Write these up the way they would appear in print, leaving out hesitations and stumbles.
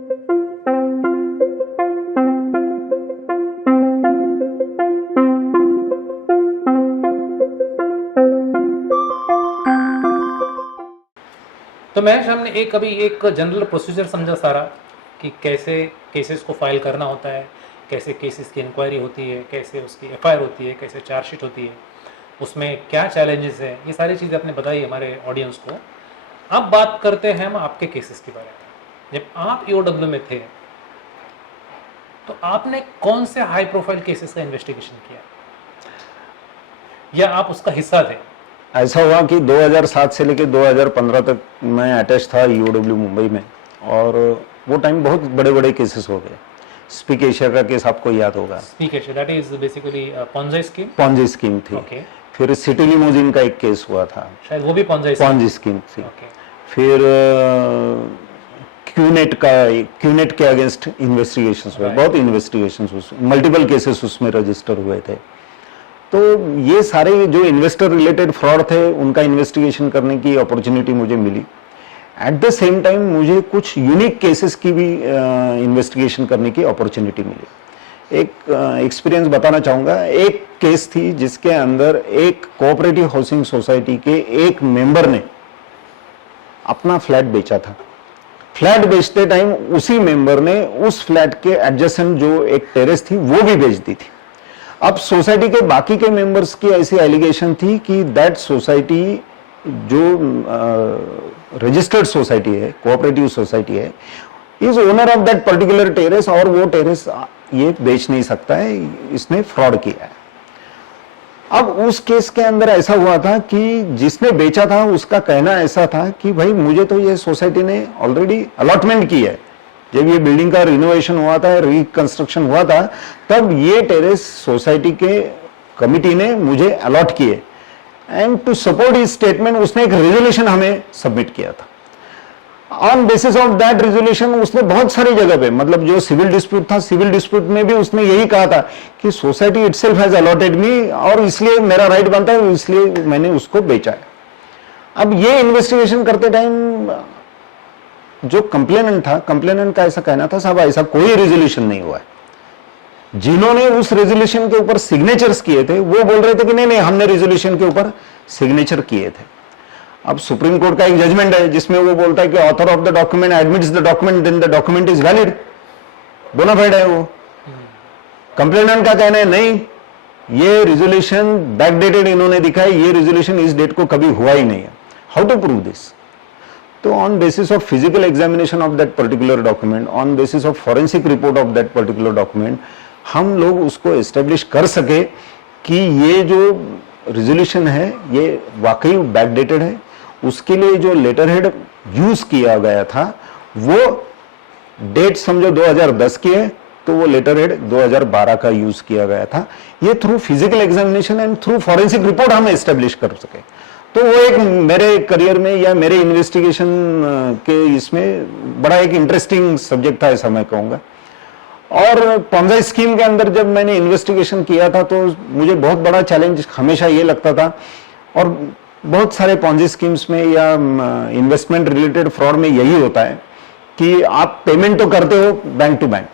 तो महेश, हमने एक जनरल प्रोसीजर समझा सारा कि कैसे केसेस को फाइल करना होता है, कैसे केसेस की इंक्वायरी होती है, कैसे उसकी एफआईआर होती है, कैसे चार्जशीट होती है, उसमें क्या चैलेंजेस है, ये सारी चीज़ें आपने बताई हमारे ऑडियंस को। अब बात करते हैं हम आपके केसेस के बारे में। जब आप ईओडब्ल्यू में थे तो आपने कौन से हाई प्रोफाइल केसेस का इन्वेस्टिगेशन किया, या आप उसका हिस्सा थे? ऐसा हुआ कि 2007 से लेकर 2015 तक मैं अटैच था ईओडब्ल्यू मुंबई में, और वो टाइम बहुत बड़े बड़े केसेस हो गए। स्पीक एशिया का केस आपको याद होगा। Speak Asia, that is basically Ponzi scheme. Ponzi scheme थी। Okay. फिर सिटी लिमोजिन का एक केस हुआ था, शायद वो भी पोंजी स्कीम थी। फिर क्यूनेट के अगेंस्ट इन्वेस्टिगेशंस हुए, बहुत इन्वेस्टिगेशंस, मल्टीपल केसेस उसमें रजिस्टर हुए थे। तो ये सारे जो इन्वेस्टर रिलेटेड फ्रॉड थे उनका इन्वेस्टिगेशन करने की अपॉर्चुनिटी मुझे मिली। एट द सेम टाइम मुझे कुछ यूनिक केसेस की भी इन्वेस्टिगेशन करने की अपॉर्चुनिटी मिली। एक एक्सपीरियंस बताना चाहूँगा। एक केस थी जिसके अंदर एक कोऑपरेटिव हाउसिंग सोसाइटी के एक मेंबर ने अपना फ्लैट बेचा था। फ्लैट बेचते टाइम उसी मेंबर ने उस फ्लैट के एडजेसेंट जो एक टेरेस थी वो भी बेच दी थी। अब सोसाइटी के बाकी के मेंबर्स की ऐसी एलिगेशन थी कि दैट सोसाइटी जो रजिस्टर्ड सोसाइटी है, कोऑपरेटिव सोसाइटी है, is owner of that particular terrace, और वो टेरेस ये बेच नहीं सकता है, इसने फ्रॉड किया है। अब उस केस के अंदर ऐसा हुआ था कि जिसने बेचा था उसका कहना ऐसा था कि भाई मुझे तो ये सोसाइटी ने ऑलरेडी अलॉटमेंट की है। जब ये बिल्डिंग का रिनोवेशन हुआ था, रिकंस्ट्रक्शन हुआ था, तब ये टेरेस सोसाइटी के कमिटी ने मुझे अलॉट किए, and to support his statement उसने एक रेजोल्यूशन हमें सबमिट किया था। On basis of that resolution उसने बहुत सारी जगह पे, मतलब जो सिविल डिस्प्यूट था, सिविल डिस्प्यूट में भी उसने यही कहा था कि society itself has allotted me, और इसलिए मेरा राइट बनता है, इसलिए मैंने उसको बेचा है। अब ये इन्वेस्टिगेशन करते टाइम जो कंप्लेनेंट था, कंप्लेनेंट का ऐसा कहना था साहब ऐसा कोई रेजोल्यूशन नहीं हुआ है। जिन्होंने उस रेजोल्यूशन के ऊपर सिग्नेचर्स किए थे वो बोल रहे थे कि नहीं नहीं हमने रेजोल्यूशन के ऊपर सिग्नेचर किए थे। अब सुप्रीम कोर्ट का एक जजमेंट है जिसमें वो बोलता है कि author of the document admits the document then the document is valid, bona fide है वो। कंप्लेनेंट का कहना है नहीं, ये रेजोल्यूशन बैकडेटेड इन्होंने दिखाई, ये रेजोल्यूशन इस डेट को कभी हुआ ही नहीं है। How to prove this? तो on basis of physical examination of that particular document, on basis of forensic report of that particular document, हम लोग उसको एस्टेब्लिश कर सके कि ये जो रेजोल्यूशन है ये वाकई बैकडेटेड है। उसके लिए जो लेटर हेड यूज किया गया था वो डेट समझो 2010 की है, तो वो लेटर हेड 2012 का यूज किया गया था। ये through physical examination and through forensic report हम एस्टेब्लिश कर सके। तो वो एक मेरे करियर में या मेरे इन्वेस्टिगेशन के इसमें बड़ा एक इंटरेस्टिंग सब्जेक्ट था, ऐसा मैं कहूँगा। और पोंजी स्कीम के अंदर जब मैंने इन्वेस्टिगेशन किया था तो मुझे बहुत बड़ा चैलेंज हमेशा ये लगता था, और बहुत सारे पोंजी स्कीम्स में या इन्वेस्टमेंट रिलेटेड फ्रॉड में यही होता है कि आप पेमेंट तो करते हो बैंक टू बैंक,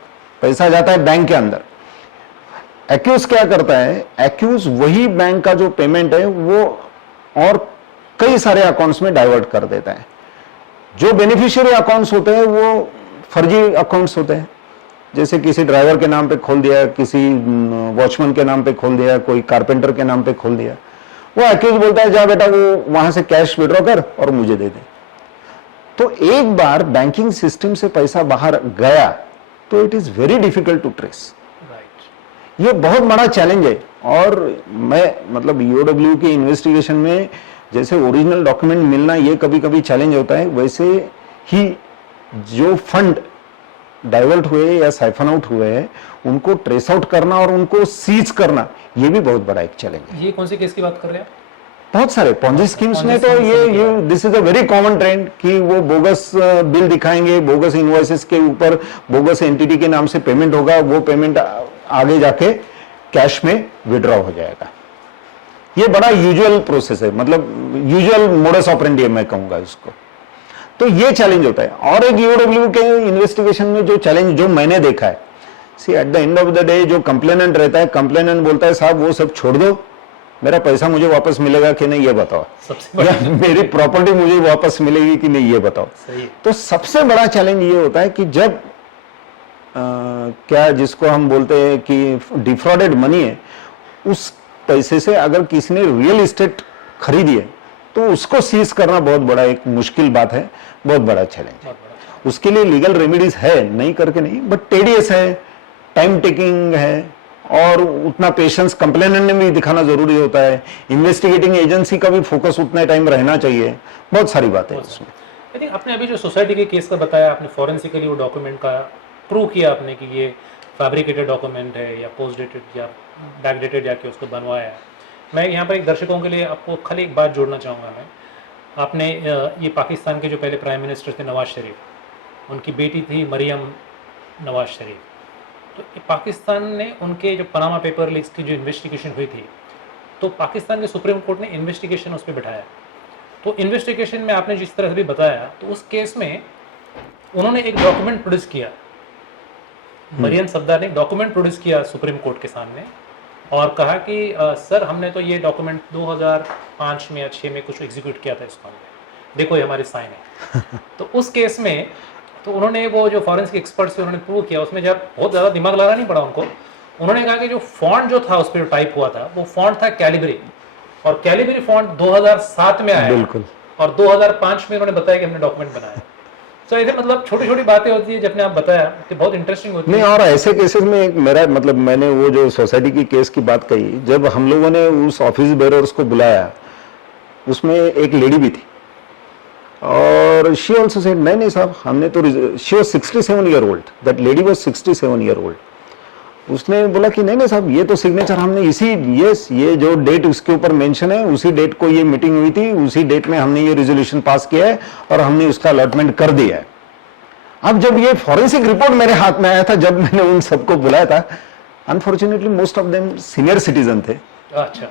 पैसा जाता है बैंक के अंदर। एक्यूज क्या करता है, एक्यूज वही बैंक का जो पेमेंट है वो और कई सारे अकाउंट्स में डाइवर्ट कर देता है। जो बेनिफिशियरी अकाउंट्स होते हैं वो फर्जी अकाउंट्स होते हैं, जैसे किसी ड्राइवर के नाम पे खोल दिया, किसी वॉचमैन के नाम पे खोल दिया, कोई कारपेंटर के नाम पे खोल दिया। वो एक्यूज बोलता है जा बेटा वो वहां से कैश विड्रॉ कर और मुझे दे दे। तो एक बार बैंकिंग सिस्टम से पैसा बाहर गया तो it is very difficult to trace. ये बहुत बड़ा चैलेंज है। और मैं मतलब ईओडब्ल्यू की इन्वेस्टिगेशन में जैसे ओरिजिनल डॉक्यूमेंट मिलना ये कभी कभी चैलेंज होता है, वैसे ही जो फंड डाइवर्ट हुए या साइफन आउट हुए हैं उनको ट्रेस आउट करना और उनको सीज करना ये भी बहुत बड़ा एक चैलेंज है। ये कौन से केस की बात कर रहे हैं? बहुत सारे पोंजी स्कीम्स में तो ये this is a very common trend कि वो बोगस बिल दिखाएंगे, बोगस इनवॉइसेस के ऊपर बोगस एंटिटी के नाम से पेमेंट होगा, वो पेमेंट आगे जाके कैश में विड्रॉ हो जाएगा। ये बड़ा यूजुअल प्रोसेस है, मतलब यूजुअल मोडस ऑपरेंडी मैं कहूंगा इसको। तो ये चैलेंज होता है। और एक ईओडब्ल्यू के इन्वेस्टिगेशन में जो चैलेंज जो मैंने देखा है, see at the end of the day जो कंप्लेनेंट रहता है, कंप्लेनेंट बोलता है साहब वो सब छोड़ दो, मेरा पैसा मुझे वापस मिलेगा कि नहीं ये बताओ, या मेरी प्रॉपर्टी मुझे वापस मिलेगी कि नहीं ये बताओ। तो सबसे बड़ा चैलेंज ये होता है कि जब क्या जिसको हम बोलते हैं कि डिफ्रॉडेड मनी है, उस पैसे से अगर किसी ने रियल एस्टेट खरीदी है तो उसको सीज करना बहुत बड़ा एक मुश्किल बात है, बहुत बड़ा चैलेंज है। उसके लिए लीगल रेमेडीज है, नहीं करके नहीं, बट टेडियस है, टाइम टेकिंग है, और उतना पेशेंस कंप्लेनेंट ने भी दिखाना जरूरी होता है, इन्वेस्टिगेटिंग एजेंसी का भी फोकस उतना टाइम रहना चाहिए, बहुत सारी बातें इसमें। आई थिंक आपने अभी जो सोसाइटी के केस का बताया, आपने फॉरेंसिकली वो डॉक्यूमेंट का प्रूव किया आपने कि ये फैब्रिकेटेड डॉक्यूमेंट है या पोस्ट डेटेड या बैक डेटेड जाके उसको बनवाया है। मैं यहाँ पर एक दर्शकों के लिए आपको खाली एक बात जोड़ना चाहूँगा मैं। आपने ये पाकिस्तान के जो पहले प्राइम मिनिस्टर थे नवाज शरीफ, उनकी बेटी थी मरियम नवाज शरीफ, तो पाकिस्तान ने उनके जो पनामा पेपर लीक्स की जो इन्वेस्टिगेशन हुई थी, तो पाकिस्तान के सुप्रीम कोर्ट ने इन्वेस्टिगेशन उस पर बिठाया। तो इन्वेस्टिगेशन में आपने जिस तरह से भी बताया, तो उस केस में उन्होंने एक डॉक्यूमेंट प्रोड्यूस किया, मरियम सफदर ने एक डॉक्यूमेंट प्रोड्यूस किया सुप्रीम कोर्ट के सामने और कहा कि सर हमने तो ये डॉक्यूमेंट 2005 में या 6 में कुछ एग्जीक्यूट किया था इसको, हमने देखो ये हमारे साइन है। तो उस केस में तो उन्होंने वो जो फॉरेंसिक एक्सपर्ट से उन्होंने प्रूव किया, उसमें जब बहुत ज़्यादा दिमाग लगाना नहीं पड़ा उनको, उन्होंने कहा कि जो फॉन्ट जो था उस पर टाइप हुआ था वो फॉन्ट था कैलिबरी, और कैलिबरी फॉन्ट 2007 में आया, बिल्कुल, और 2005 में उन्होंने बताया कि हमने डॉक्यूमेंट बनाया। तो ऐसे मतलब छोटी छोटी बातें होती है, जब ने आप बताया कि बहुत इंटरेस्टिंग होती है। नहीं, और ऐसे केसेस में एक मेरा मतलब, मैंने वो जो सोसाइटी की केस की बात कही, जब हम लोगों ने उस ऑफिस बेरर्स को बुलाया, उसमें एक लेडी भी थी, और शी ऑल्सो सेड नहीं साहब हमने तो, she was 67 year old, that lady was 67 year old. उसने बोला कि नहीं साहब ये तो सिग्नेचर हमने इसी, यस ये जो डेट उसके ऊपर मेंशन है उसी डेट को ये मीटिंग हुई थी, उसी डेट में हमने ये रेजोल्यूशन पास किया है और हमने उसका अलॉटमेंट कर दिया है। अब जब ये फॉरेंसिक रिपोर्ट मेरे हाथ में आया था, जब मैंने उन सबको बुलाया था, unfortunately most of them senior citizen थे। अच्छा,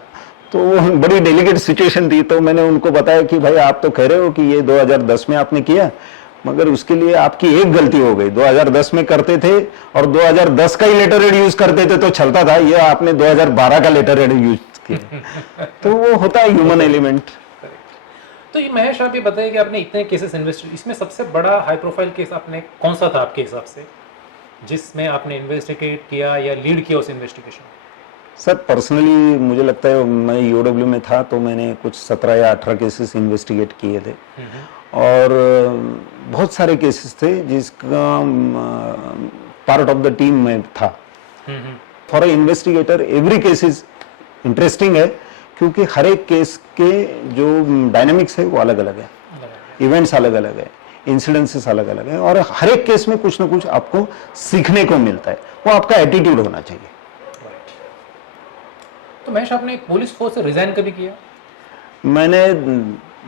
तो बड़ी डेलिकेट सिचुएशन थी, तो मैंने उनको बताया कि भाई आप तो कह रहे हो कि ये 2010 में आपने किया, मगर उसके लिए आपकी एक गलती हो गई, 2010 में करते थे और 2010 का ही लेटर हेड यूज करते थे तो चलता था, ये आपने 2012 का लेटर हेड यूज किया। तो वो होता है ह्यूमन एलिमेंट। तो ये महेश आप ये बताइए कि आपने इतने केसेस इन्वेस्ट, इसमें सबसे बड़ा हाई प्रोफाइल केस आपने कौन सा था आपके हिसाब से, जिसमें आपने इन्वेस्टिगेट किया या लीड किया उस इन्वेस्टिगेशन? सर पर्सनली मुझे लगता है मैं ईओडब्ल्यू में था तो मैंने कुछ 17 या 18 केसेस इन्वेस्टिगेट किए थे, और बहुत सारे केसेस थे जिसका पार्ट ऑफ द टीम में था। For a investigator every case is interesting है, क्योंकि हर एक केस के जो डायनामिक्स है वो अलग अलग है, इवेंट्स अलग अलग है, इंसिडेंसेस अलग अलग है, और हर एक केस में कुछ ना कुछ आपको सीखने को मिलता है, वो आपका एटीट्यूड होना चाहिए। तो महेश आपने पुलिस फोर्स से रिजाइन कभी किया? मैंने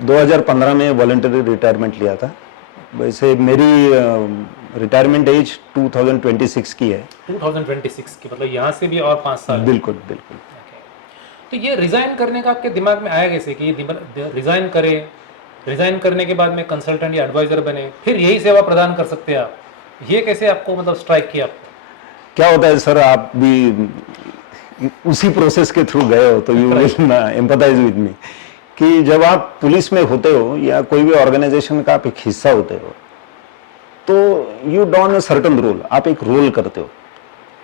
2015 में वॉलंटरी रिटायरमेंट लिया था। वैसे मेरी रिटायरमेंट एज 2026 की है। 2026 की, मतलब यहाँ से भी और 5 साल? बिल्कुल बिल्कुल। तो ये रिजाइन करने का आपके दिमाग में आया कैसे कि ये रिजाइन करें, रिजाइन करने के बाद में कंसल्टेंट या एडवाइजर बने, फिर यही सेवा प्रदान कर सकते हैं आप, ये कैसे आपको मतलब स्ट्राइक किया आपको? क्या होता है सर, आप भी उसी प्रोसेस के थ्रू गए हो तो you will empathise with me, कि जब आप पुलिस में होते हो या कोई भी ऑर्गेनाइजेशन का आप एक हिस्सा होते हो, तो you don a certain role, आप एक रोल करते हो।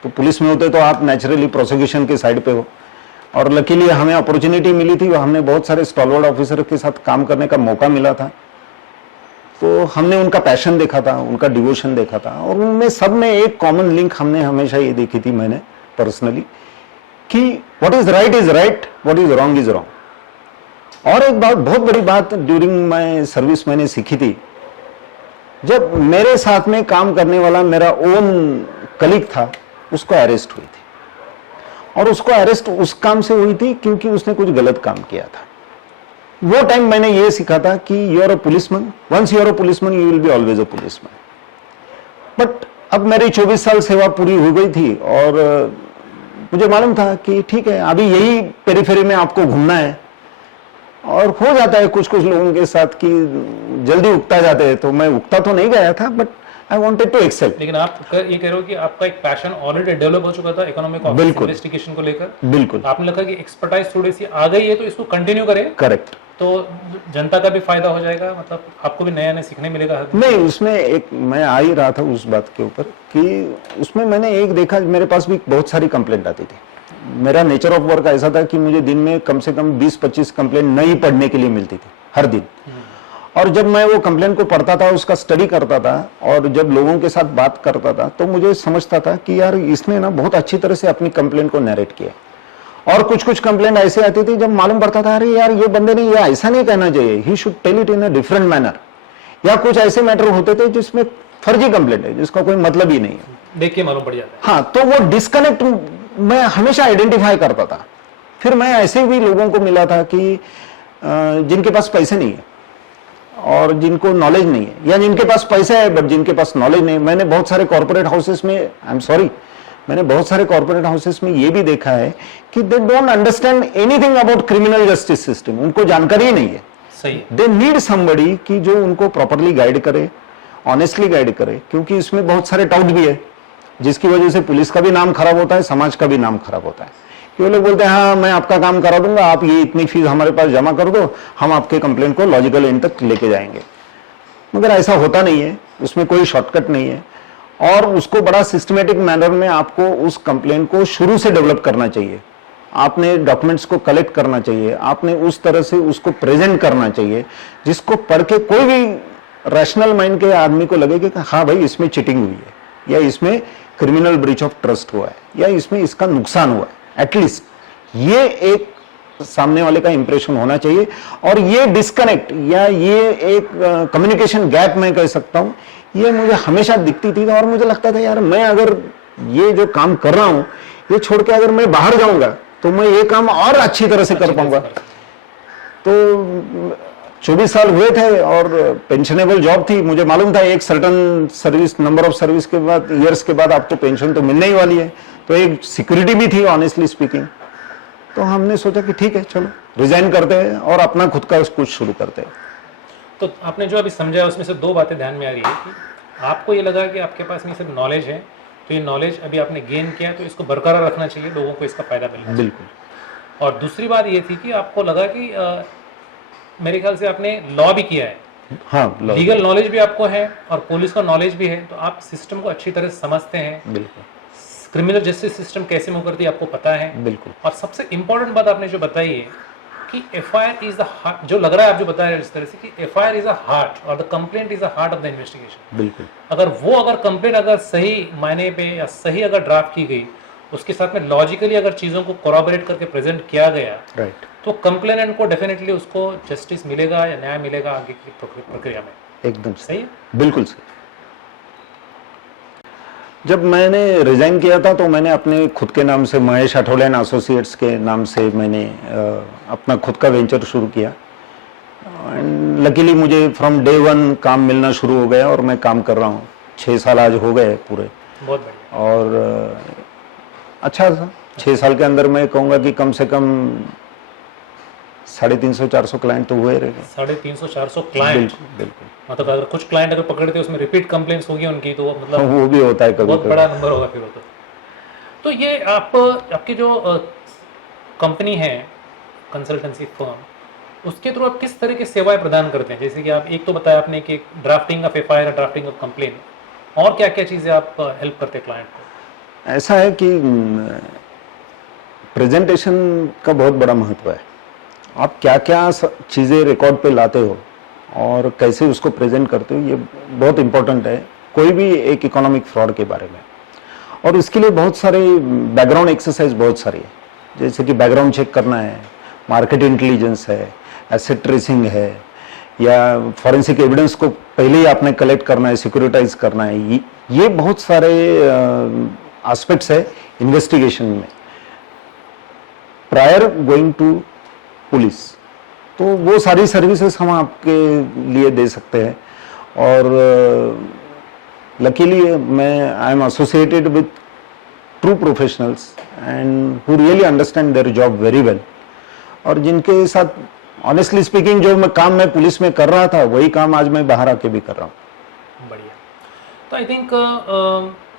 तो पुलिस में होते तो आप नेचुरली प्रोसिक्यूशन के साइड पे हो, और लकीली हमें अपॉर्चुनिटी मिली थी, हमने बहुत सारे स्टॉलवर्ड ऑफिसर के साथ काम करने का मौका मिला था। तो हमने उनका पैशन देखा था, उनका डिवोशन देखा था, और उनमें सब में एक कॉमन लिंक हमने हमेशा ये देखी थी मैंने पर्सनली, कि what is right, what is wrong is wrong. और एक बात, बहुत बड़ी बात ड्यूरिंग माय सर्विस मैंने सीखी थी, जब मेरे साथ में काम करने वाला मेरा ओन कलीग था, उसको अरेस्ट हुई थी, और उसको अरेस्ट उस काम से हुई थी क्योंकि उसने कुछ गलत काम किया था। वो टाइम मैंने ये सीखा था कि you are a policeman, once you are a policeman you will be always a policeman. But अब मेरी 24 साल सेवा पूरी हो गई थी, और मुझे मालूम था कि ठीक है अभी यही पेरीफेरी में आपको घूमना है, और हो जाता है कुछ कुछ लोगों के साथ कि जल्दी उगता जाते हैं, तो मैं उगता तो नहीं गया था, but I wanted to excel. लेकिन आप ये कह रहे हो कि आपका एक पैशन ऑलरेडी डेवलप हो चुका था इकोनॉमिक इन्वेस्टिगेशन को लेकर, बिल्कुल आपने लगा कि एक्सपर्टाइज थोड़ी सी आ गई है तो इसको कंटिन्यू करें, करेक्ट। तो जनता का भी फायदा हो जाएगा, मतलब आपको भी नया नया सीखने मिलेगा। नहीं, उसमें एक मैं आ ही रहा था उस बात के ऊपर कि उसमें मैंने एक देखा, मेरे पास भी बहुत सारी कंप्लेंट आती थी। मेरा नेचर ऑफ वर्क ऐसा था कि मुझे दिन में कम से कम 20-25 कंप्लेंट नई पढ़ने के लिए मिलती थी हर दिन। और जब मैं वो कंप्लेंट को पढ़ता था, उसका स्टडी करता था, और जब लोगों के साथ बात करता था, तो मुझे समझता था कि यार इसने ना बहुत अच्छी तरह से अपनी कंप्लेंट को नरेट किया। और कुछ कुछ कंप्लेंट ऐसे आती थी जब मालूम पड़ता था अरे यार ये बंदे ने ये ऐसा नहीं कहना चाहिए, he should tell it in a different manner. या कुछ ऐसे मैटर होते थे जिसमें फर्जी कंप्लेंट है, जिसका कोई मतलब ही नहीं है, देख के मालूम पड़ जाता है। हाँ, तो वो डिस्कनेक्ट मैं हमेशा आइडेंटिफाई करता था। फिर मैं ऐसे भी लोगों को मिला था कि जिनके पास पैसे नहीं है और जिनको नॉलेज नहीं है, या जिनके पास पैसा है बट जिनके पास नॉलेज नहीं। मैंने बहुत सारे कॉर्पोरेट हाउसेस में, आई एम सॉरी, मैंने बहुत सारे कॉर्पोरेट हाउसेस में ये भी देखा है कि they don't understand anything about criminal justice system, उनको जानकारी ही नहीं है। सही, दे नीड समबडी कि जो उनको प्रॉपरली गाइड करे, ऑनेस्टली गाइड करे, क्योंकि इसमें बहुत सारे डाउट भी है जिसकी वजह से पुलिस का भी नाम खराब होता है, समाज का भी नाम खराब होता है। कि वो लोग बोलते हैं हाँ मैं आपका काम करा दूंगा, आप ये इतनी फीस हमारे पास जमा कर दो, हम आपके कंप्लेंट को लॉजिकल एंड तक लेके जाएंगे। मगर ऐसा होता नहीं है, उसमें कोई शॉर्टकट नहीं है, और उसको बड़ा सिस्टमेटिक मैनर में आपको उस कंप्लेंट को शुरू से डेवलप करना चाहिए। आपने डॉक्यूमेंट्स को कलेक्ट करना चाहिए, आपने उस तरह से उसको प्रेजेंट करना चाहिए जिसको पढ़ के कोई भी रैशनल माइंड के आदमी को लगे कि हाँ भाई इसमें चीटिंग हुई है, या इसमें क्रिमिनल ब्रीच ऑफ ट्रस्ट हुआ है, या इसमें इसका नुकसान हुआ है। एटलीस्ट ये एक सामने वाले का इंप्रेशन होना चाहिए। और ये डिस्कनेक्ट या ये एक कम्युनिकेशन गैप मैं कह सकता हूं, ये मुझे हमेशा दिखती थी। और मुझे लगता था यार मैं अगर ये जो काम कर रहा हूं ये छोड़ के अगर मैं बाहर जाऊंगा तो मैं ये काम और अच्छी तरह से कर पाऊंगा। तो 24 साल हुए थे और पेंशनेबल जॉब थी, मुझे मालूम था एक certain service number of service के बाद, ईयर्स के बाद आपको पेंशन तो मिलने ही वाली है, तो एक सिक्योरिटी भी थी ऑनेस्टली स्पीकिंग। तो हमने सोचा कि ठीक है चलो रिजाइन करते हैं और अपना खुद का कुछ शुरू करते हैं। तो आपने जो अभी समझा उसमें से दो बातें ध्यान में आ रही है कि आपको ये लगा कि आपके पास नहीं सिर्फ नॉलेज है, तो ये नॉलेज अभी आपने गेन किया तो इसको बरकरार रखना चाहिए, लोगों को इसका फायदा मिलना चाहिए। बिल्कुल। और दूसरी बात ये थी कि आपको लगा कि मेरे ख्याल से आपने लॉ भी किया है, हाँ, लीगल नॉलेज भी आपको है और पुलिस का नॉलेज भी है, तो आप सिस्टम को अच्छी तरह से समझते हैं। बिल्कुल। क्रिमिनल जस्टिस सिस्टम कैसे मूव करती है आपको पता है। बिल्कुल। और सबसे इंपॉर्टेंट बात आपने जो बताई है कि एफआईआर इज द हार्ट, जो लग रहा है आप जो बता रहे हैं इस तरह से कि एफआईआर इज अ हार्ट और the complaint is the heart of the investigation. बिल्कुल। अगर कंप्लेंट अगर सही मायने पे या सही अगर ड्राफ्ट की गई, उसके साथ में लॉजिकली अगर चीज़ों को कोराबोरेट करके प्रेजेंट किया गया, राइट, तो कंप्लेनेंट को डेफिनेटली उसको जस्टिस मिलेगा या न्याय मिलेगा आगे की प्रक्रिया में। एकदम सही है? बिल्कुल सही। जब मैंने रिजाइन किया था तो मैंने अपने खुद के नाम से महेश आठवले एंड एसोसिएट्स के नाम से मैंने अपना खुद का वेंचर शुरू किया। एंड लकीली मुझे फ्रॉम डे वन काम मिलना शुरू हो गया और मैं काम कर रहा हूँ। 6 साल आज हो गए पूरे। बहुत बढ़िया। और अच्छा था, 6 साल के अंदर मैं कहूँगा कि कम से कम 350-400 क्लाइंट तो हुए रहेंगे। 350-400 क्लाइंट। बिल्कुल बिल्कुल। मतलब अगर कुछ क्लाइंट अगर पकड़ते उसमें रिपीट कंप्लेंट्स होगी उनकी, तो मतलब वो भी होता है कभी बहुत कभी। बड़ा नंबर होगा फिर होता। तो ये आपकी जो कंपनी है कंसल्टेंसी फर्म, उसके थ्रू आप किस तरह की सेवाएं प्रदान करते हैं? जैसे कि आप एक तो बताया आपने कि drafting of FIR, drafting of complain, और क्या क्या चीज़ें आप हेल्प करते हैं क्लाइंट को? ऐसा है कि प्रेजेंटेशन का बहुत बड़ा महत्व है। आप क्या क्या चीज़ें रिकॉर्ड पे लाते हो और कैसे उसको प्रेजेंट करते हो, ये बहुत इंपॉर्टेंट है कोई भी एक इकोनॉमिक फ्रॉड के बारे में। और इसके लिए बहुत सारे बैकग्राउंड एक्सरसाइज बहुत सारी है, जैसे कि बैकग्राउंड चेक करना है, मार्केट इंटेलिजेंस है, एसेट ट्रेसिंग है, या फॉरेंसिक एविडेंस को पहले ही आपने कलेक्ट करना है, सिक्योरिटाइज करना है। ये बहुत सारे एस्पेक्ट्स है इन्वेस्टिगेशन में प्रायर गोइंग टू पुलिस। तो वो सारी सर्विसेज हम आपके लिए दे सकते हैं। और लकीली मैं I am associated with true professionals and who really understand their job very well, और जिनके साथ ऑनेस्टली स्पीकिंग जो काम मैं पुलिस में कर रहा था वही काम आज मैं बाहर आके भी कर रहा हूँ। बढ़िया। तो आई थिंक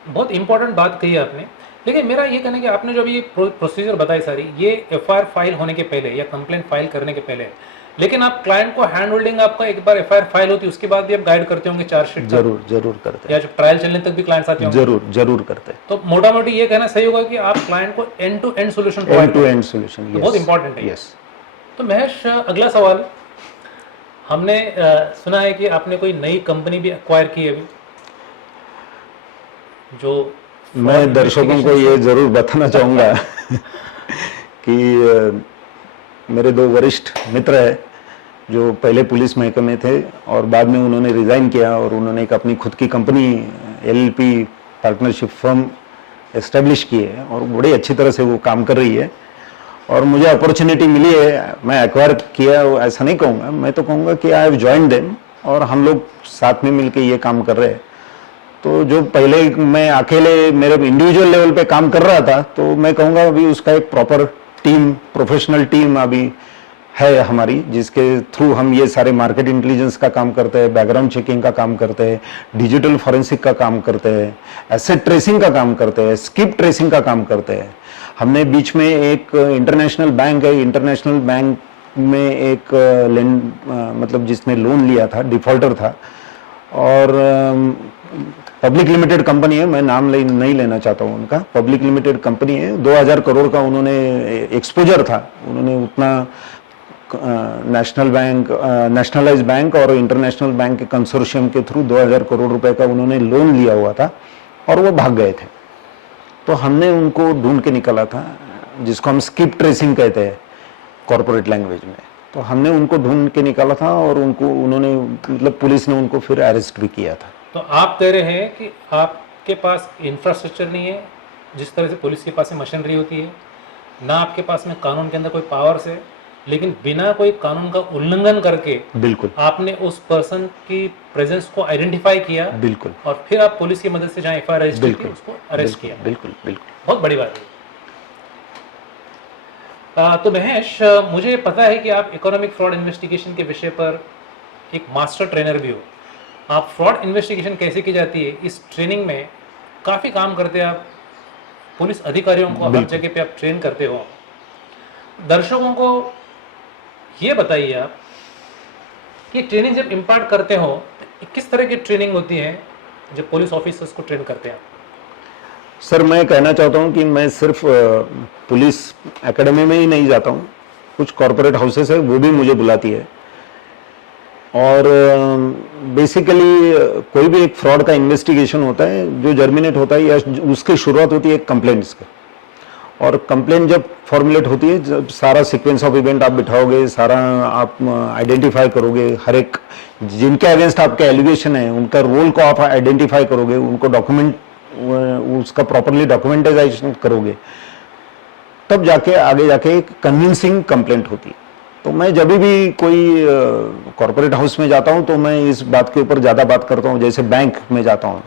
बहुत इंपॉर्टेंट बात कही आपने, लेकिन मेरा ये कहना है कि आपने जो अभी ये प्रोसीजर बताई सारी, ये एफआईआर फाइल होने के पहले या कंप्लेंट फाइल करने के पहले, लेकिन आप क्लाइंट को हैंड होल्डिंग, आपका एक बार एफआईआर फाइल होती है उसके बाद भी आप गाइड करते होंगे चार्जशीट? जरूर करते या जो ट्रायल चलने तक भी क्लाइंट्स आते होंगे? जरूर करते हैं। तो मोटा मोटी ये कहना सही होगा कि आप क्लाइंट को end to end solution and provide to end solution बहुत इंपॉर्टेंट है। यस। तो महेश, अगला सवाल, हमने सुना है कि आपने कोई नई कंपनी भी एक्वायर की है अभी, जो मैं दर्शकों को ये जरूर बताना चाहूँगा कि मेरे दो वरिष्ठ मित्र हैं जो पहले पुलिस महकमे में थे और बाद में उन्होंने रिज़ाइन किया और उन्होंने एक अपनी खुद की company LLP partnership firm establish की है और बड़ी अच्छी तरह से वो काम कर रही है। और मुझे अपॉर्चुनिटी मिली है, मैं एक्वायर किया, ऐसा नहीं कहूँगा, मैं तो कहूँगा कि आई हैव जॉइंड देम और हम लोग साथ में मिलके ये काम कर रहे हैं। तो जो पहले मैं अकेले मेरे इंडिविजुअल लेवल पे काम कर रहा था, तो मैं कहूँगा अभी उसका एक प्रॉपर टीम, प्रोफेशनल टीम अभी है हमारी, जिसके थ्रू हम ये सारे मार्केट इंटेलिजेंस का काम करते हैं, बैकग्राउंड चेकिंग का काम करते हैं, डिजिटल फॉरेंसिक का काम करते हैं, एसेट ट्रेसिंग का काम करते हैं, स्किप ट्रेसिंग का काम करते हैं। हमने बीच में एक इंटरनेशनल बैंक है, इंटरनेशनल बैंक में एक मतलब जिसने लोन लिया था, डिफॉल्टर था, और पब्लिक लिमिटेड कंपनी है, मैं नाम नहीं लेना चाहता हूँ उनका, पब्लिक लिमिटेड कंपनी है, 2000 करोड़ का उन्होंने एक्सपोजर था। उन्होंने उतना नेशनल बैंक, नेशनलाइज बैंक और इंटरनेशनल बैंक के कंसोर्शियम के थ्रू 2000 करोड़ रुपए का उन्होंने लोन लिया हुआ था और वो भाग गए थे। तो हमने उनको ढूंढ के निकाला था, जिसको हम स्किप ट्रेसिंग कहते हैं कॉर्पोरेट लैंग्वेज में। तो हमने उनको ढूंढ के निकाला था और उन्होंने मतलब पुलिस ने उनको फिर अरेस्ट भी किया था। तो आप कह रहे हैं कि आपके पास इंफ्रास्ट्रक्चर नहीं है, जिस तरह से पुलिस के पास में मशीनरी होती है, ना आपके पास में कानून के अंदर कोई पावर्स है, लेकिन बिना कोई कानून का उल्लंघन करके बिल्कुल आपने उस पर्सन की प्रेजेंस को आइडेंटिफाई किया, बिल्कुल, और फिर आप पुलिस की मदद से जहाँ एफआईआर रजिस्टर की उसको अरेस्ट किया। बिल्कुल बिल्कुल, बहुत बड़ी बात है। तो महेश, मुझे पता है कि आप इकोनॉमिक फ्रॉड इन्वेस्टिगेशन के विषय पर एक मास्टर ट्रेनर भी हो। आप फ्रॉड इन्वेस्टिगेशन कैसे की जाती है इस ट्रेनिंग में काफ़ी काम करते हैं आप, पुलिस अधिकारियों को हर जगह पे आप ट्रेन करते हो। दर्शकों को ये बताइए आप कि ट्रेनिंग जब इम्पार्ट करते हो तो किस तरह की ट्रेनिंग होती है जब पुलिस ऑफिसर्स को ट्रेन करते हैं? सर, मैं कहना चाहता हूं कि मैं सिर्फ पुलिस एकेडमी में ही नहीं जाता हूं, कुछ कॉरपोरेट हाउसेस है वो भी मुझे बुलाती है। और बेसिकली कोई भी एक फ्रॉड का इन्वेस्टिगेशन होता है जो जर्मिनेट होता है या उसकी शुरुआत होती है कंप्लेंट्स का। और कंप्लेंट जब फॉर्मुलेट होती है, जब सारा सीक्वेंस ऑफ इवेंट आप बिठाओगे, सारा आप आइडेंटिफाई करोगे, हर एक जिनके अगेंस्ट आपके एलिगेशन है उनका रोल को आप आइडेंटिफाई करोगे, उनको डॉक्यूमेंट, उसका प्रॉपरली डॉक्यूमेंटाइजेशन करोगे, तब जाके आगे जाके एक कन्विंसिंग कंप्लेंट होती है। तो मैं जब भी कोई कॉर्पोरेट हाउस में जाता हूं तो मैं इस बात के ऊपर ज़्यादा बात करता हूं। जैसे बैंक में जाता हूं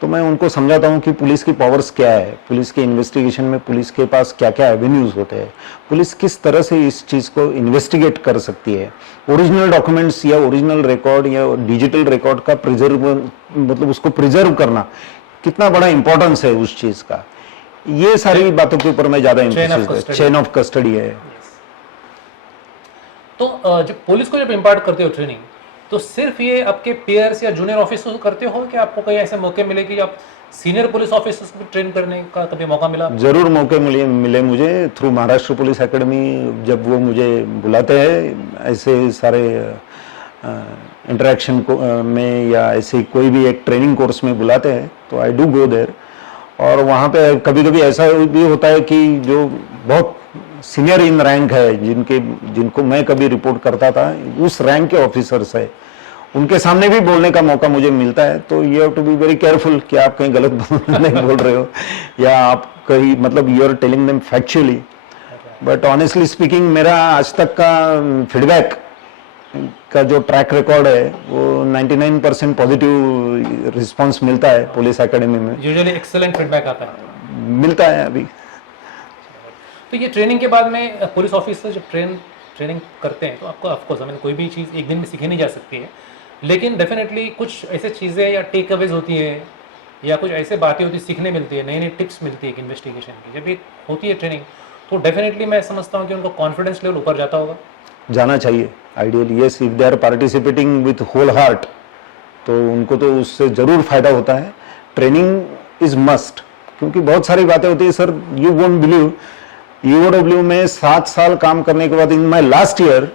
तो मैं उनको समझाता हूं कि पुलिस की पावर्स क्या है, पुलिस के इन्वेस्टिगेशन में पुलिस के पास क्या क्या एवेन्यूज़ होते हैं, पुलिस किस तरह से इस चीज़ को इन्वेस्टिगेट कर सकती है, ओरिजिनल डॉक्यूमेंट्स या ओरिजिनल रिकॉर्ड या डिजिटल रिकॉर्ड का प्रिजर्व, मतलब उसको प्रिजर्व करना कितना बड़ा इंपॉर्टेंस है उस चीज़ का। ये सारी बातों के ऊपर मैं ज़्यादा इंटरेस्टेड, चेन ऑफ कस्टडी है। तो जब पुलिस को जब इम्पार्ट करते हो ट्रेनिंग, तो सिर्फ ये आपके पेयर्स या जूनियर ऑफिसर्स करते हो कि आपको कई ऐसे मौके मिले कि आप सीनियर पुलिस ऑफिसर्स को ट्रेन करने का कभी मौका मिला? जरूर मौके मिले मुझे थ्रू महाराष्ट्र पुलिस एकेडमी। जब वो मुझे बुलाते हैं ऐसे सारे इंटरेक्शन में या ऐसे कोई भी एक ट्रेनिंग कोर्स में बुलाते हैं तो आई डू गो देयर। और वहाँ पे कभी कभी ऐसा भी होता है कि जो बहुत सीनियर इन रैंक है, जिनको मैं कभी रिपोर्ट करता था, उस रैंक के ऑफिसर्स है, उनके सामने भी बोलने का मौका मुझे मिलता है। तो you have to be very careful कि आप कहीं गलत नहीं बोल रहे हो या आप कहीं, मतलब you are telling them factually. But honestly speaking मेरा आज तक का फीडबैक का जो ट्रैक रिकॉर्ड है वो 99% पॉजिटिव रिस्पांस मिलता है पुलिस एकेडमी में। यूजुअली एक्सेलेंट फीडबैक आता है, मिलता है अभी। तो ये ट्रेनिंग के बाद में पुलिस ऑफिसर जब ट्रेन ट्रेनिंग करते हैं तो आपको ऑफकोर्स मैंने कोई भी चीज़ एक दिन में सीखी नहीं जा सकती है, लेकिन डेफिनेटली कुछ ऐसे चीज़ें या टेक अवेज होती है या कुछ ऐसे बातें होती है, सीखने मिलती है, नई नई टिप्स मिलती है इन्वेस्टिगेशन की। जब ये होती है ट्रेनिंग तो डेफिनेटली मैं समझता हूँ कि उनका कॉन्फिडेंस लेवल ऊपर जाता होगा। जाना चाहिए ideally, yes, if they are participating with whole heart तो उनको तो उससे जरूर फायदा होता है। ट्रेनिंग इज मस्ट, क्योंकि बहुत सारी बातें होती है सर, यू वोंट बिलीव, यूओडब्ल्यू में 7 साल काम करने के बाद इन माय लास्ट ईयर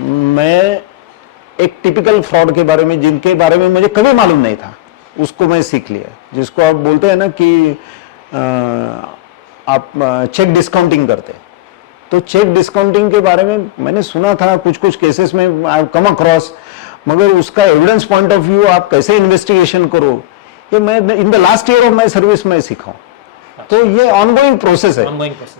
मैं एक टिपिकल फ्रॉड के बारे में, जिनके बारे में मुझे कभी मालूम नहीं था, उसको मैं सीख लिया। जिसको आप बोलते हैं ना कि आप चेक डिस्काउंटिंग करते हैं, तो चेक डिस्काउंटिंग के बारे में मैंने सुना था, कुछ कुछ केसेस में आई कम अक्रॉस, मगर उसका एविडेंस पॉइंट ऑफ व्यू आप कैसे इन्वेस्टिगेशन करो, ये मैं in the last year of my service में सीखा हूं। तो ये ऑनगोइंग प्रोसेस है।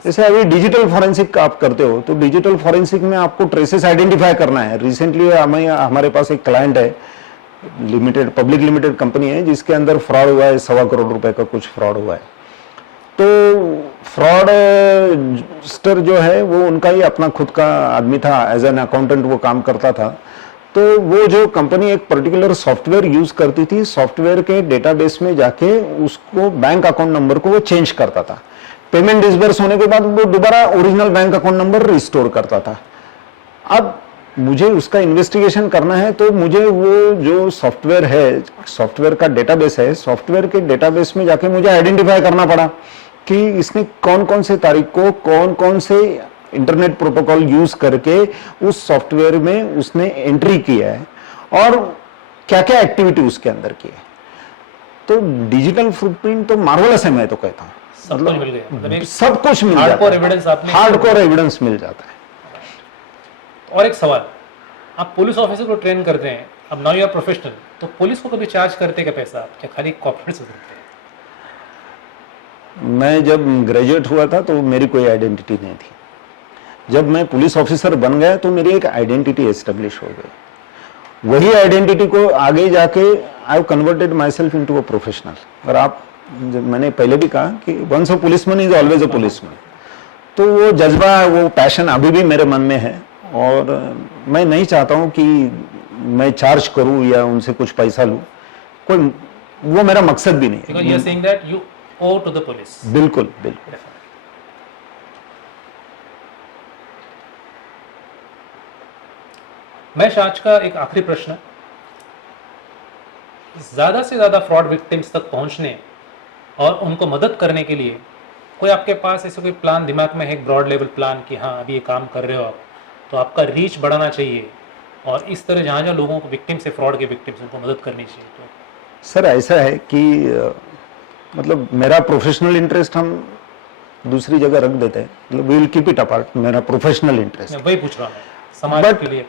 जैसे अभी डिजिटल फॉरेंसिक आप करते हो, तो डिजिटल फॉरेंसिक में आपको ट्रेसेस आइडेंटिफाई करना है। रिसेंटली हमारे पास एक क्लाइंट है, लिमिटेड पब्लिक लिमिटेड कंपनी है, जिसके अंदर फ्रॉड हुआ है, 1.25 करोड़ रुपए का कुछ फ्रॉड हुआ है। तो फ्रॉडस्टर जो है वो उनका ही अपना खुद का आदमी था, एज एन अकाउंटेंट वो काम करता था। तो वो जो कंपनी एक पर्टिकुलर सॉफ्टवेयर यूज करती थी, सॉफ्टवेयर के डेटाबेस में जाके उसको बैंक अकाउंट नंबर को वो चेंज करता था। पेमेंट डिसबर्स होने के बाद वो दोबारा original bank account number restore करता था। अब मुझे उसका इन्वेस्टिगेशन करना है, तो मुझे वो जो सॉफ्टवेयर है, सॉफ्टवेयर का डेटाबेस है, सॉफ्टवेयर के डेटाबेस में जाके मुझे आइडेंटिफाई करना पड़ा कि इसने कौन कौन से तारीख को कौन कौन से इंटरनेट प्रोटोकॉल यूज करके उस सॉफ्टवेयर में उसने एंट्री किया है और क्या क्या एक्टिविटी उसके अंदर की है। तो डिजिटल फुटप्रिंट तो मार्वलस है, मैं तो कहता हूँ, सब कुछ मिल गया, मतलब सब कुछ मिल जाता है, हार्डकोर एविडेंस मिल जाता है। और एक सवाल, आप पुलिस ऑफिसर को ट्रेन करते हैं, अब नाउ यू आर प्रोफेशनल, तो पुलिस को कभी चार्ज करते क्या पैसा आप, क्या खाली कॉर्पोरेट से करते हैं? मैं जब ग्रेजुएट हुआ था तो मेरी कोई आइडेंटिटी नहीं थी। जब मैं पुलिस ऑफिसर बन गया तो मेरी एक आइडेंटिटी एस्टेब्लिश हो गई। वही आइडेंटिटी को आगे जाके I have converted my self into a professional. और आप, मैंने पहले भी कहा कि once a policeman is always a policeman, तो वो जज्बा, वो पैशन अभी भी मेरे मन में है। और मैं नहीं चाहता हूं कि मैं चार्ज करूं या उनसे कुछ पैसा लूं, कोई वो मेरा मकसद भी नहीं है। Because you are saying that you owe to the police. बिल्कुल बिल्कुल। महेश, आज का एक आखिरी प्रश्न, ज्यादा से ज्यादा फ्रॉड विक्टिम्स तक पहुंचने और उनको मदद करने के लिए कोई आपके पास ऐसे कोई प्लान दिमाग में है, एक ब्रॉड लेवल प्लान कि हाँ अभी ये काम कर रहे हो आप, तो आपका रीच बढ़ाना चाहिए और इस तरह जहाँ जहाँ लोगों को विक्टिम्स है, फ्रॉड के विक्टिम्स, उनको मदद करनी चाहिए? तो सर ऐसा है कि मतलब मेरा प्रोफेशनल इंटरेस्ट हम दूसरी जगह रख देते हैं, मतलब we will keep it apart, मेरा प्रोफेशनल इंटरेस्ट। मैं वही पूछ रहा हूँ, समाज के लिए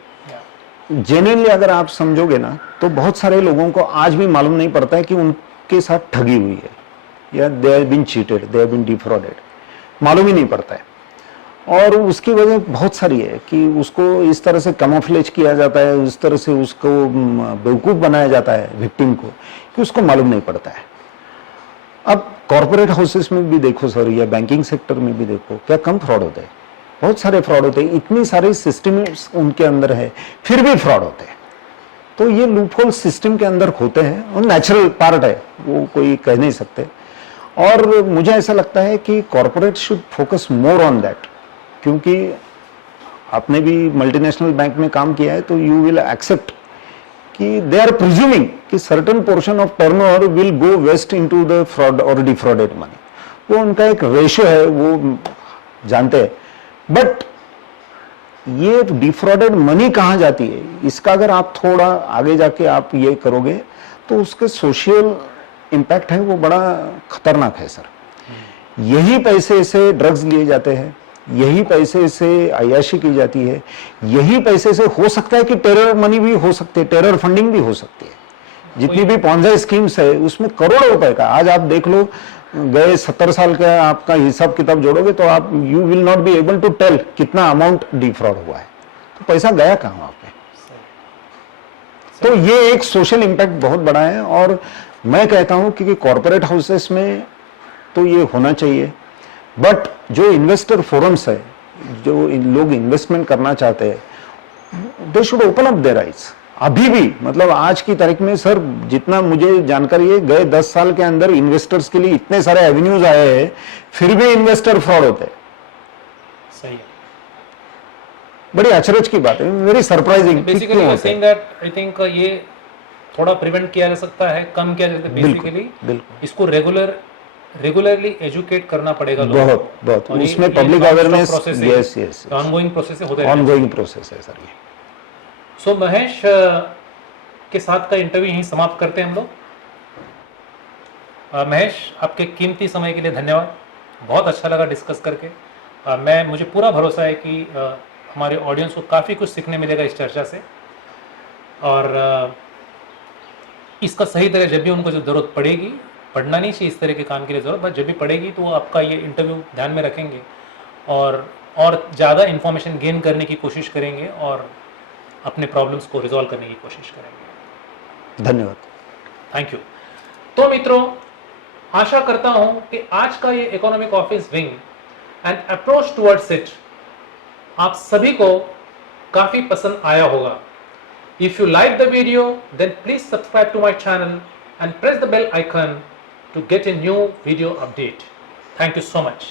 जेन्युइनली अगर आप समझोगे ना, तो बहुत सारे लोगों को आज भी मालूम नहीं पड़ता है कि उनके साथ ठगी हुई है या they have been cheated, they have been defrauded, मालूम ही नहीं पड़ता है। और उसकी वजह बहुत सारी है कि उसको इस तरह से कैमोफ्लेज किया जाता है, उस तरह से उसको बेवकूफ़ बनाया जाता है विक्टिम को, कि उसको मालूम नहीं पड़ता है। अब कॉर्पोरेट हाउसेस में भी देखो सर, या बैंकिंग सेक्टर में भी देखो, क्या कम फ्रॉड होते हैं? बहुत सारे फ्रॉड होते हैं, इतनी सारी सिस्टम उनके अंदर है, फिर भी फ्रॉड होते हैं। तो ये लूपहोल सिस्टम के अंदर होते हैं और नेचुरल पार्ट है, वो कोई कह नहीं सकते। और मुझे ऐसा लगता है कि corporate should focus more on that, क्योंकि आपने भी मल्टीनेशनल बैंक में काम किया है, तो यू विल एक्सेप्ट कि दे आर प्रिज्यूमिंग कि certain portion of turnover will go waste into the fraud और डिफ्रॉडेड मनी। वो उनका एक रेशियो है, वो जानते हैं। बट ये डिफ्रॉडेड मनी कहाँ जाती है, इसका अगर आप थोड़ा आगे जाके आप ये करोगे तो उसके सोशल इम्पैक्ट है वो बड़ा खतरनाक है सर। यही पैसे से ड्रग्स लिए जाते हैं, यही पैसे से अय्याशी की जाती है, यही पैसे से हो सकता है कि टेरर मनी भी हो सकती है, टेरर फंडिंग भी हो सकती है। जितनी भी पॉन्जा स्कीम्स है उसमें करोड़ों रुपए का, आज आप देख लो, गए 70 साल का आपका हिसाब किताब जोड़ोगे तो आप you will not be able to tell कितना अमाउंट डिफ्रॉड हुआ है। तो पैसा गया कहाँ वहां पे? तो ये एक सोशल इम्पैक्ट बहुत बड़ा है। और मैं कहता हूं कि कॉर्पोरेट हाउसेस में तो ये होना चाहिए, बट जो इन्वेस्टर फोरम्स है जो लोग इन्वेस्टमेंट करना चाहते हैं they should open up their eyes. अभी भी मतलब आज की तारीख में सर जितना मुझे जानकारी है गए 10 साल के अंदर इन्वेस्टर्स के लिए इतने सारे एवेन्यूज आए हैं, फिर भी इन्वेस्टर फ्रॉड होते हैं। सही है। बड़ी अचरज की बात है, very surprising. Basically you are saying that I think ये थोड़ा प्रिवेंट किया जा सकता है, कम किया जा सकता है। बेसिकली इसको रेगुलरली एजुकेट करना पड़ेगा लोगों को। बहुत बहुत उसमें public awareness, yes yes, ongoing process होते हैं, ऑनगोइंग प्रोसेस है सर ये। सो महेश के साथ का इंटरव्यू यहीं समाप्त करते हैं हम लोग। महेश, आपके कीमती समय के लिए धन्यवाद, बहुत अच्छा लगा डिस्कस करके। मुझे पूरा भरोसा है कि हमारे ऑडियंस को काफ़ी कुछ सीखने मिलेगा इस चर्चा से, और इसका सही तरह जब भी उनको जो ज़रूरत पड़ेगी, पढ़ना नहीं चाहिए इस तरह के काम के लिए ज़रूरत, बट जब भी पड़ेगी तो वो आपका ये इंटरव्यू ध्यान में रखेंगे और ज़्यादा इन्फॉर्मेशन गेन करने की कोशिश करेंगे और अपने प्रॉब्लम्स को रिजॉल्व करने की कोशिश करेंगे। धन्यवाद, थैंक यू। तो मित्रों, आशा करता हूं कि आज का ये economic office wing and approach towards it आप सभी को काफी पसंद आया होगा। If you like the video then please subscribe to my channel and press the bell icon to get a new video update. Thank you so much.